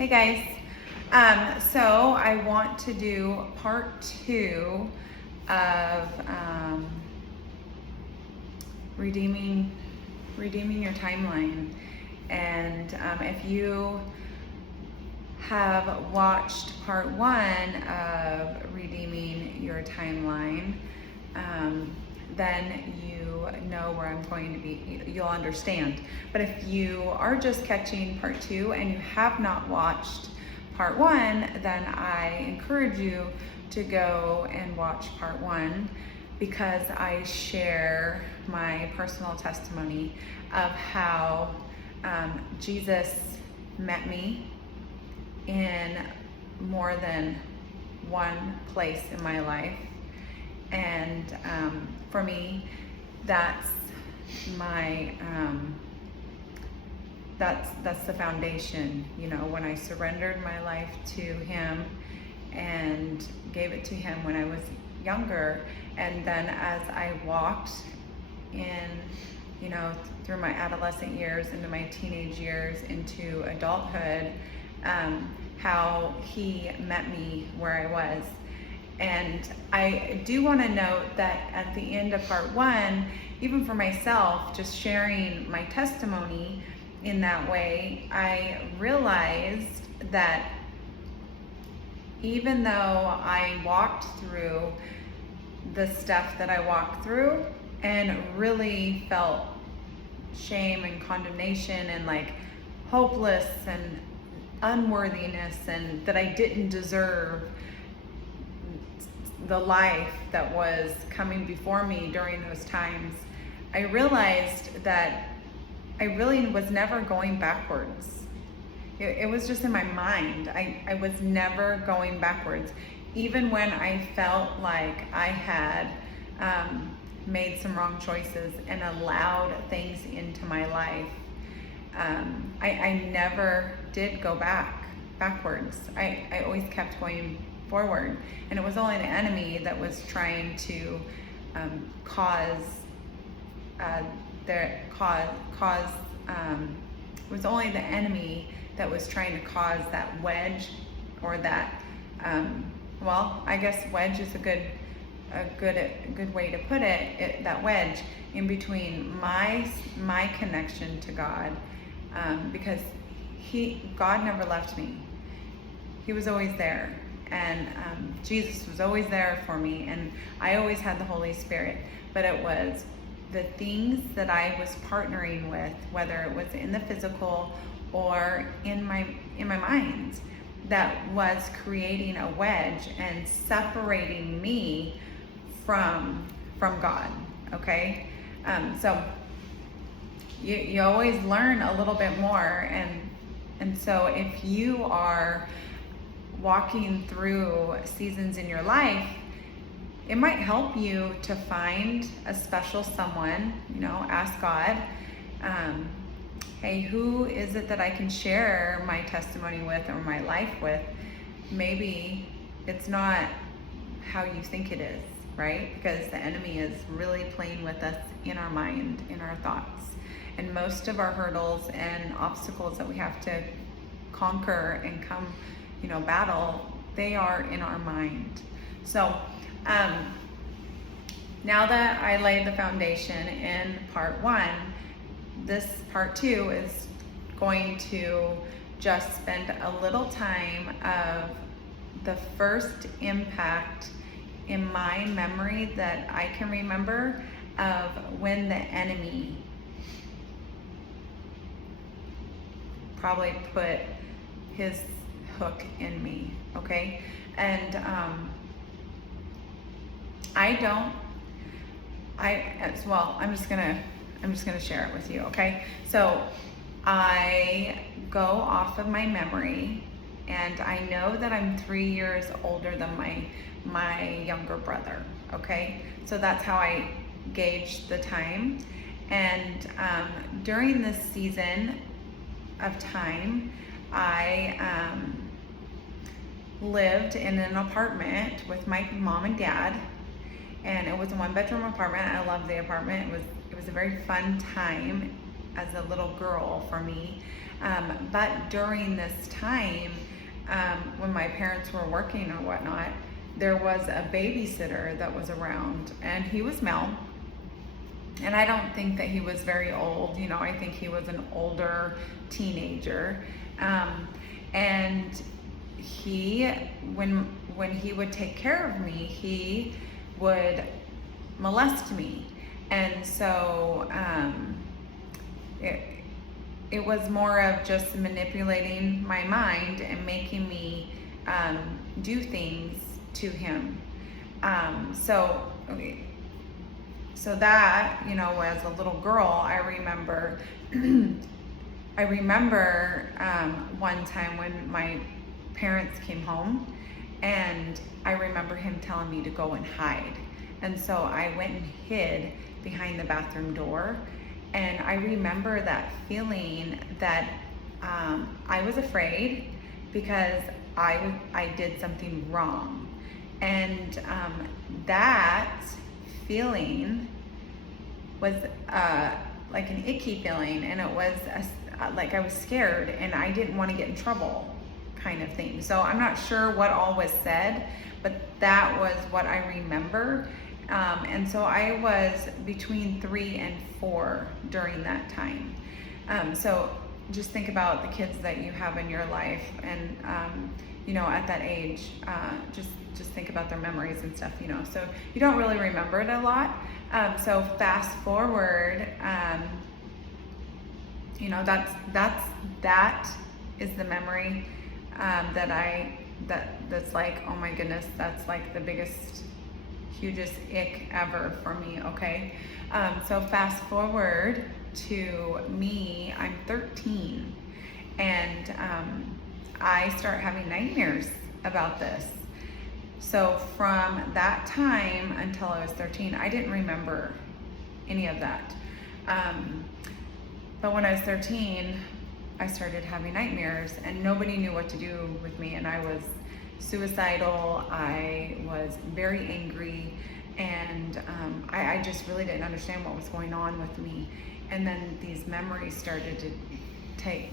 Hey guys. So I want to do part 2 of redeeming your timeline. And if you have watched part 1 of redeeming your timeline, then you know where I'm going to be, you'll understand. But if you are just catching part 2 and you have not watched part 1, then I encourage you to go and watch part 1, because I share my personal testimony of how Jesus met me in more than one place in my life. And for me, that's my that's the foundation. You know, when I surrendered my life to Him and gave it to Him when I was younger, and then as I walked in, you know, through my adolescent years, into my teenage years, into adulthood, how He met me where I was. And I do want to note that at the end of part 1, even for myself, just sharing my testimony in that way, I realized that even though I walked through the stuff that I walked through and really felt shame and condemnation and like hopeless and unworthiness, and that I didn't deserve the life that was coming before me during those times, I realized that I really was never going backwards. It was just in my mind. I was never going backwards. Even when I felt like I had made some wrong choices and allowed things into my life, I never did go backwards. I always kept going forward, and it was only the enemy that was trying to it was only the enemy that was trying to cause that wedge, or that well, I guess wedge is a good way to put it, that wedge in between my connection to God, because God never left me. He was always there. And Jesus was always there for me, and I always had the Holy Spirit. But it was the things that I was partnering with, whether it was in the physical or in my mind, that was creating a wedge and separating me from God. Okay, so you always learn a little bit more, and so if you are walking through seasons in your life, it might help you to find a special someone. You know, ask God, hey, who is it that I can share my testimony with or my life with? Maybe it's not how you think it is, right? Because the enemy is really playing with us in our mind, in our thoughts. And most of our hurdles and obstacles that we have to conquer and battle, they are in our mind. So now that I laid the foundation in part 1, this part 2 is going to just spend a little time of the first impact in my memory that I can remember of when the enemy probably put his hook in me. Okay, and I'm just gonna share it with you. Okay, so I go off of my memory, and I know that I'm 3 years older than my younger brother. Okay, so that's how I gauge the time. And during this season of time, I lived in an apartment with my mom and dad, and it was a 1-bedroom apartment. I loved the apartment. It was a very fun time as a little girl for me. But during this time, when my parents were working or whatnot, there was a babysitter that was around, and he was male. And I don't think that he was very old. I think he was an older teenager. And he, when he would take care of me, he would molest me. And so it was more of just manipulating my mind and making me do things to him. So that, as a little girl, I remember one time when my parents came home, and I remember him telling me to go and hide. And so I went and hid behind the bathroom door. And I remember that feeling that I was afraid because I did something wrong. And that feeling was like an icky feeling, and it was like I was scared and I didn't want to get in trouble kind of thing. So I'm not sure what all was said, but that was what I remember. And so I was between 3 and 4 during that time. So just think about the kids that you have in your life, and at that age, just think about their memories and stuff. So you don't really remember it a lot. So fast forward, that is the memory that's like, oh my goodness, that's like the biggest, hugest ick ever for me. Okay. So fast forward to me, I'm 13, and I start having nightmares about this. So from that time until I was 13, I didn't remember any of that. But when I was 13, I started having nightmares, and nobody knew what to do with me, and I was suicidal. I was very angry, and I just really didn't understand what was going on with me. And then these memories started to take,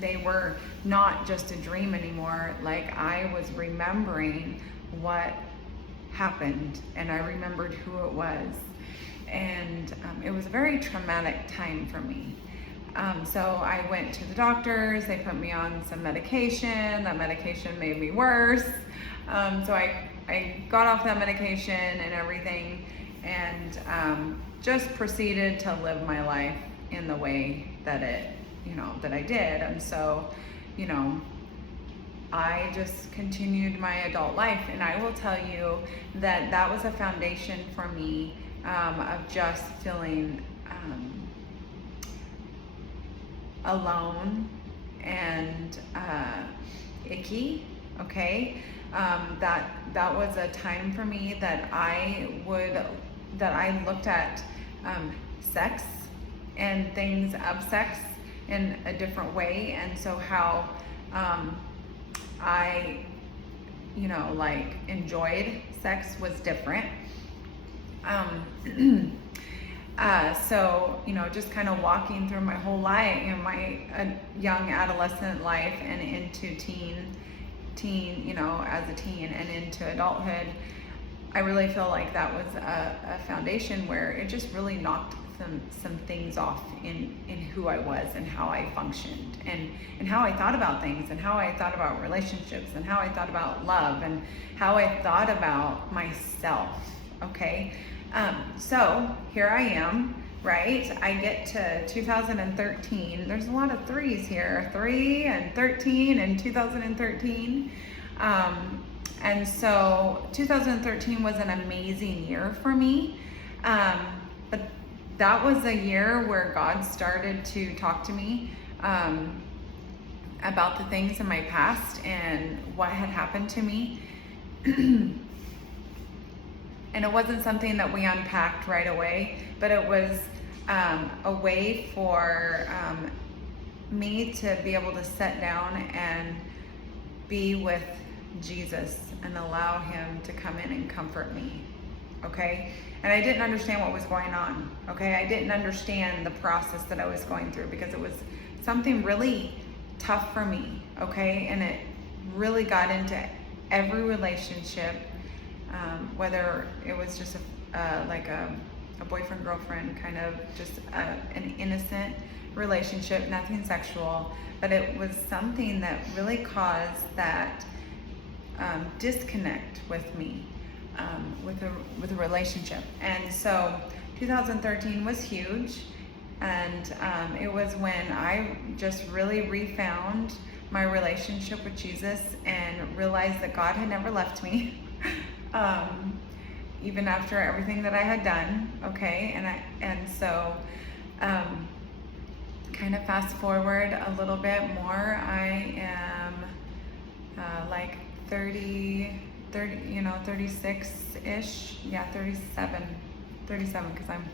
they were not just a dream anymore. Like, I was remembering what happened, and I remembered who it was. And it was a very traumatic time for me. So I went to the doctors. They put me on some medication. That medication made me worse. So I got off that medication and everything, and just proceeded to live my life in the way that that I did. And so, I just continued my adult life. And I will tell you that that was a foundation for me of just feeling alone and icky. Okay. That was a time for me that I looked at sex and things of sex in a different way. And so how I enjoyed sex was different. So just kind of walking through my whole life, my young adolescent life, and into teen, as a teen, and into adulthood, I really feel like that was a foundation where it just really knocked some things off in who I was and how I functioned, and how I thought about things, and how I thought about relationships, and how I thought about love, and how I thought about myself. Okay. So here I am, right? I get to 2013. There's a lot of threes here, 3 and 13 and 2013. And so 2013 was an amazing year for me. But that was a year where God started to talk to me about the things in my past and what had happened to me. And it wasn't something that we unpacked right away, but it was a way for me to be able to sit down and be with Jesus and allow him to come in and comfort me. Okay? And I didn't understand what was going on. Okay? I didn't understand the process that I was going through, because it was something really tough for me, okay? And it really got into every relationship, whether it was just like a boyfriend, girlfriend, kind of just an innocent relationship, nothing sexual, but it was something that really caused that disconnect with me, with a relationship. And so 2013 was huge, and it was when I just really refound my relationship with Jesus and realized that God had never left me, even after everything that I had done, okay? And so kind of fast forward a little bit more, I am like 36-ish, yeah, 37, because I'm,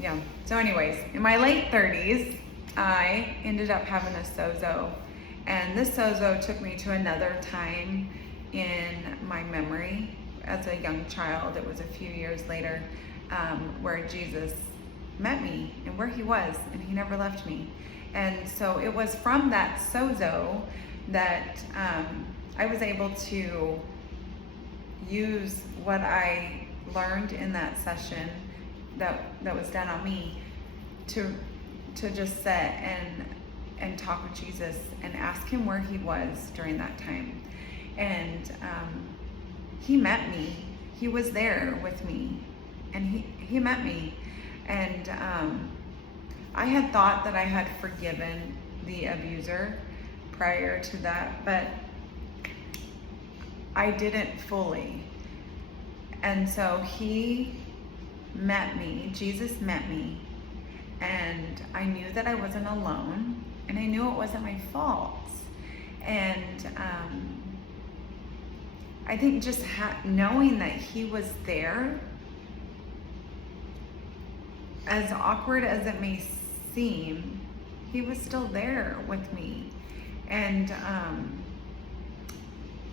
yeah. So anyways, in my late 30s, I ended up having a sozo, and this sozo took me to another time in my memory as a young child. It was a few years later, where Jesus met me and where he was, and he never left me. And so it was from that sozo that I was able to use what I learned in that session that was done on me to just sit and talk with Jesus and ask him where he was during that time. And he met me. He was there with me, and he met me. And I had thought that I had forgiven the abuser prior to that, but I didn't fully. And so he met me, Jesus met me, and I knew that I wasn't alone, and I knew it wasn't my fault. And I think just knowing that he was there, as awkward as it may seem, he was still there with me. And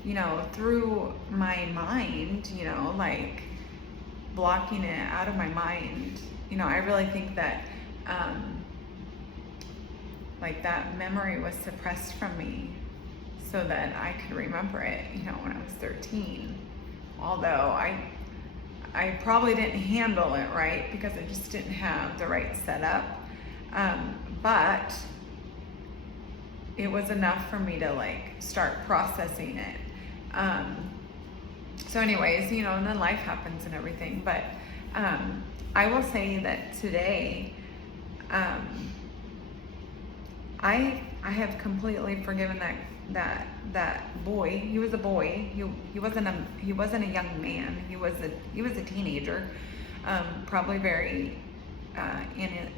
you know, through my mind, you know, like blocking it out of my mind, you know, I really think that like that memory was suppressed from me so that I could remember it, you know, when I was 13. Although I probably didn't handle it right because I just didn't have the right setup. But it was enough for me to like start processing it. So anyways, you know, and then life happens and everything. But I will say that today, I have completely forgiven that boy. He was a boy. He wasn't a young man. He was a teenager, probably very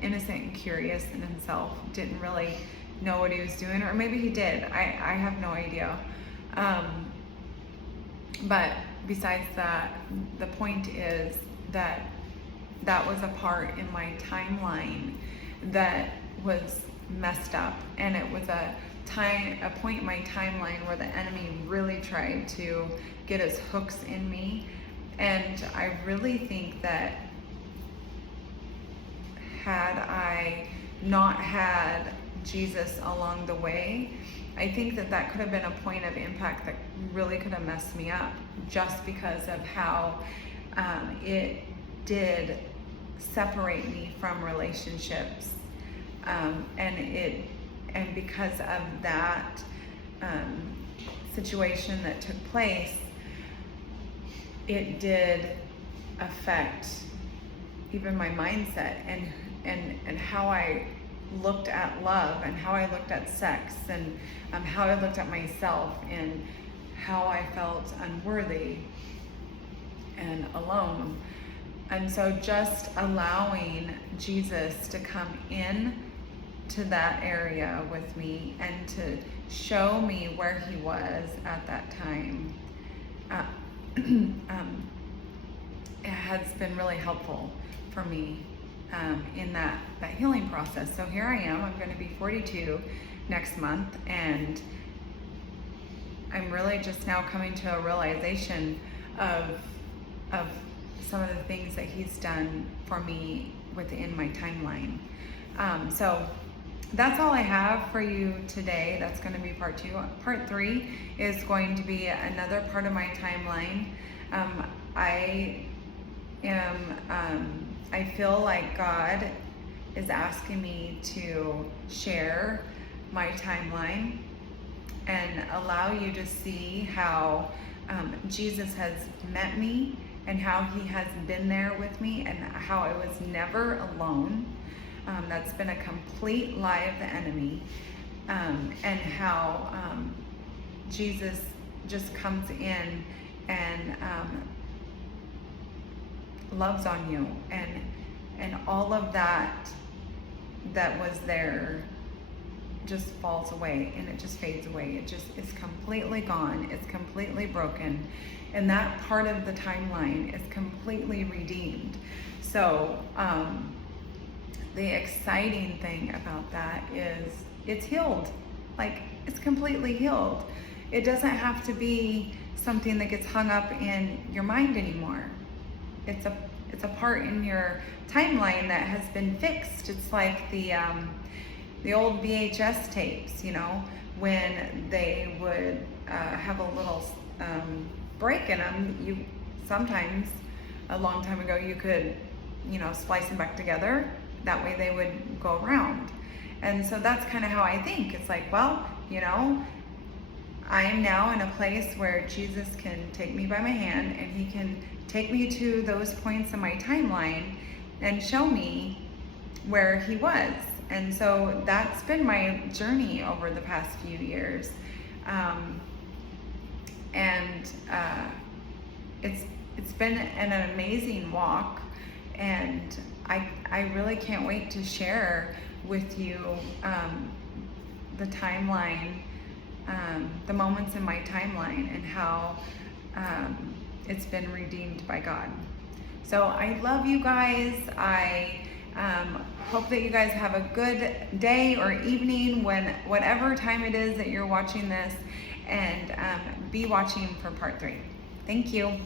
innocent and curious in himself. Didn't really know what he was doing, or maybe he did. I have no idea. But besides that, the point is that was a part in my timeline that was messed up, and it was a point in my timeline where the enemy really tried to get his hooks in me. And I really think that had I not had Jesus along the way, I think that could have been a point of impact that really could have messed me up, just because of how it did separate me from relationships, and because of that situation that took place, it did affect even my mindset and how I looked at love, and how I looked at sex, and how I looked at myself, and how I felt unworthy and alone. And so just allowing Jesus to come in to that area with me and to show me where he was at that time, it has been really helpful for me in that healing process. So here I am. I'm going to be 42 next month, and I'm really just now coming to a realization of some of the things that he's done for me within my timeline. So that's all I have for you today. That's going to be part 2. Part 3 is going to be another part of my timeline. I feel like God is asking me to share my timeline and allow you to see how Jesus has met me and how he has been there with me and how I was never alone. That's been a complete lie of the enemy, and how Jesus just comes in and loves on you, and all of that was there just falls away, and it just fades away. It just is completely gone. It's completely broken, and that part of the timeline is completely redeemed. So the exciting thing about that is it's healed. Like, it's completely healed. It doesn't have to be something that gets hung up in your mind anymore. It's a part in your timeline that has been fixed. It's like the old VHS tapes, you know, when they would have a little break in them. You sometimes, a long time ago, you could, you know, splice them back together. That way they would go around. And so that's kind of how I think. It's like, well, you know, I am now in a place where Jesus can take me by my hand, and he can take me to those points in my timeline and show me where he was. And so that's been my journey over the past few years. It's been an amazing walk, and I really can't wait to share with you the timeline, the moments in my timeline, and how it's been redeemed by God. So I love you guys. I hope that you guys have a good day or evening, whatever time it is that you're watching this, and be watching for part 3. Thank you.